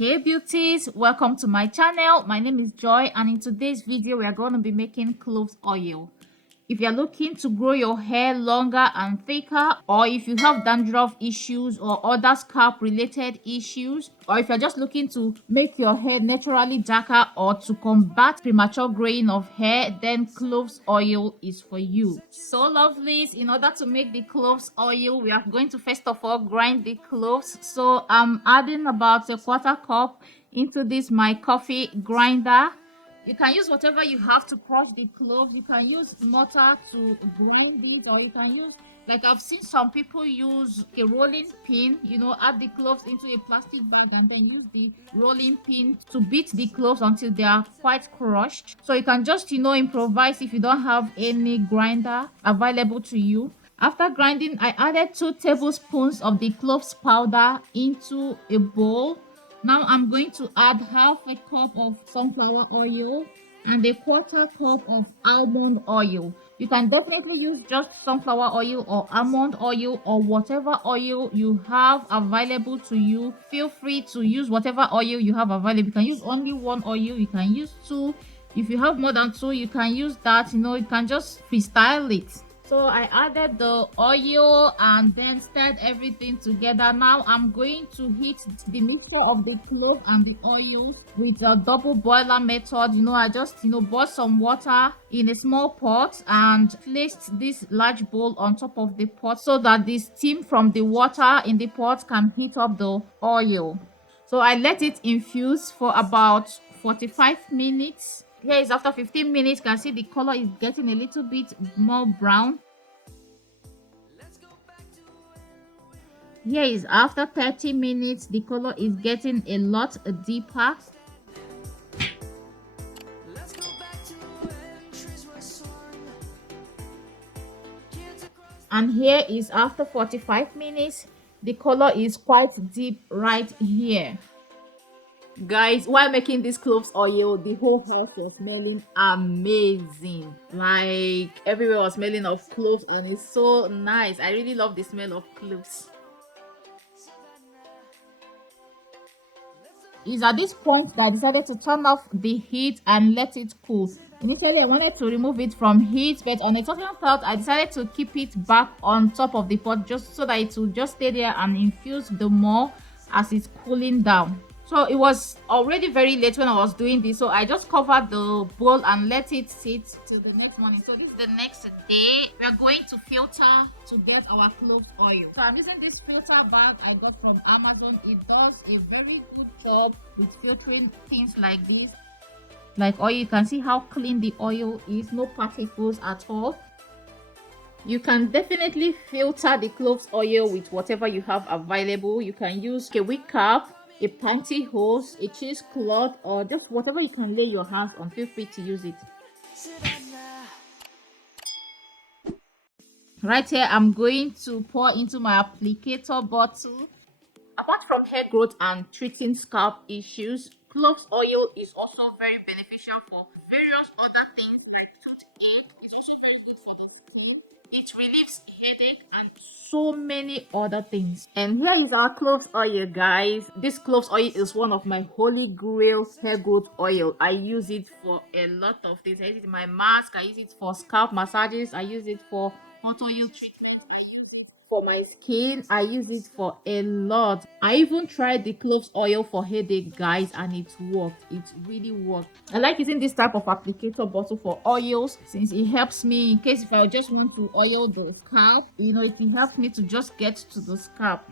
Hey beauties, welcome to my channel. My name is Joy, and in today's video we are going to be making cloves oil. If you're looking to grow your hair longer and thicker, or if you have dandruff issues or other scalp related issues, or if you're just looking to make your hair naturally darker or to combat premature graying of hair, then cloves oil is for you. So lovelies, in order to make the cloves oil, we are going to first of all grind the cloves. So I'm adding about a quarter cup into this my coffee grinder. You can use whatever you have to crush the cloves. You can use mortar to grind it, or you can use, like I've seen some people use a rolling pin, add the cloves into a plastic bag and then use the rolling pin to beat the cloves until they are quite crushed. So you can just, improvise if you don't have any grinder available to you. After grinding, I added 2 tablespoons of the cloves powder into a bowl. Now I'm going to add half a cup of sunflower oil and a quarter cup of almond oil. You can definitely use just sunflower oil or almond oil or whatever oil you have available to you. Feel free to use whatever oil you have available. You can use only one oil, you can use 2. If you have more than 2, you can use that. You can just freestyle it. So I added the oil and then stirred everything together. Now I'm going to heat the mixture of the clove and the oils with a double boiler method. I just boil some water in a small pot and placed this large bowl on top of the pot so that the steam from the water in the pot can heat up the oil. So I let it infuse for about 45 minutes. Here is after 15 minutes. You can see the color is getting a little bit more brown. Here is after 30 minutes. The color is getting a lot deeper. And here is after 45 minutes. The color is quite deep right here. Guys, while making this cloves oil, the whole house was smelling amazing. Like everywhere was smelling of cloves, and it's so nice. I really love the smell of cloves. It's at this point that I decided to turn off the heat and let it cool. Initially I wanted to remove it from heat, but on a certain thought I decided to keep it back on top of the pot just so that it will just stay there and infuse the more as it's cooling down. So it was already very late when I was doing this, so I just covered the bowl and let it sit till the next morning. So this is the next day. We are going to filter to get our cloves oil. So I'm using this filter bag I got from Amazon. It does a very good job with filtering things like this. Like oil, you can see how clean the oil is, no particles at all. You can definitely filter the cloves oil with whatever you have available. You can use a wig cap, a panty hose, a cheesecloth, or just whatever you can lay your hands on. Feel free to use it. Right here, I'm going to pour into my applicator bottle. Apart from hair growth and treating scalp issues, cloves oil is also very beneficial for various other things like toothache. It's also very good for the skin. It relieves headache and so many other things. And here is our cloves oil, guys. This cloves oil is one of my holy grail hair growth oil. I use it for a lot of things. I use it in my mask, I use it for scalp massages, I use it for hot oil treatment, I use it for my skin, I use it for a lot. I even tried the cloves oil for headache, guys, and it worked. It really worked. I like using this type of applicator bottle for oils since it helps me in case if I just want to oil the scalp, it will help me to just get to the scalp.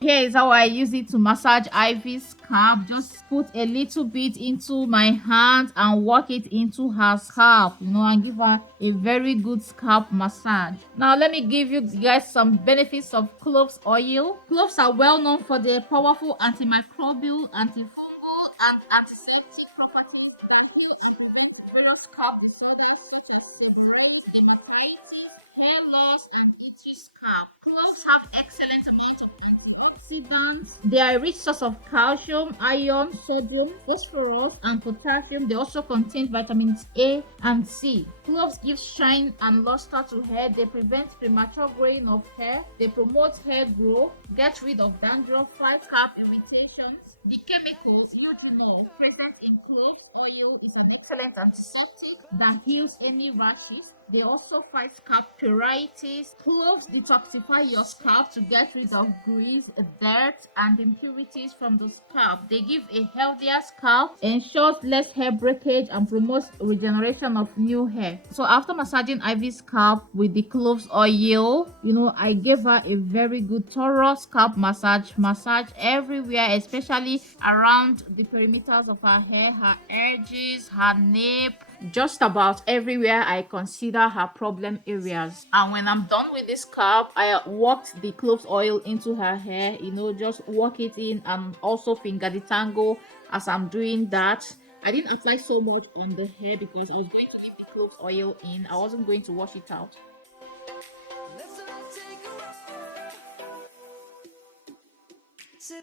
Here is how I use it to massage Ivy's scalp. Just put a little bit into my hands and work it into her scalp, and give her a very good scalp massage. Now let me give you guys some benefits of cloves oil. Cloves are well known for their powerful antimicrobial, antifungal, and antiseptic properties that heal and prevent various scalp disorders such as seborrheic dermatitis, hair loss, and itchy scalp. Cloves have excellent amount of antioxidants. They are a rich source of calcium, iron, sodium, phosphorus, and potassium. They also contain vitamins A and C. Cloves give shine and luster to hair. They prevent premature growing of hair. They promote hair growth, get rid of dandruff, fight scalp irritations. The chemicals you do know present in clove oil is an excellent antiseptic that heals any rashes. They also fight scalp psoriasis. Cloves detoxify your scalp to get rid of grease, dirt, and impurities from the scalp. They give a healthier scalp, ensures less hair breakage, and promotes regeneration of new hair. So after massaging Ivy's scalp with the cloves oil, I gave her a very good thorough scalp massage everywhere, especially around the perimeters of her hair, her edges, her nape, just about everywhere I consider her problem areas. And when I'm done with this scalp, I worked the cloves oil into her hair, just work it in and also finger detangle as I'm doing that. I didn't apply so much on the hair because I was going to leave the cloves oil in. I wasn't going to wash it out.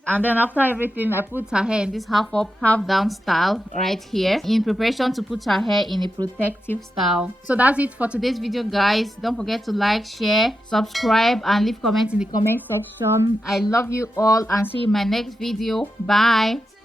And then after everything, I put her hair in this half up half down style right here in preparation to put her hair in a protective style. So that's it for today's video, guys. Don't forget to like, share, subscribe, and leave comments in the comment section. I love you all and see you in my next video. Bye.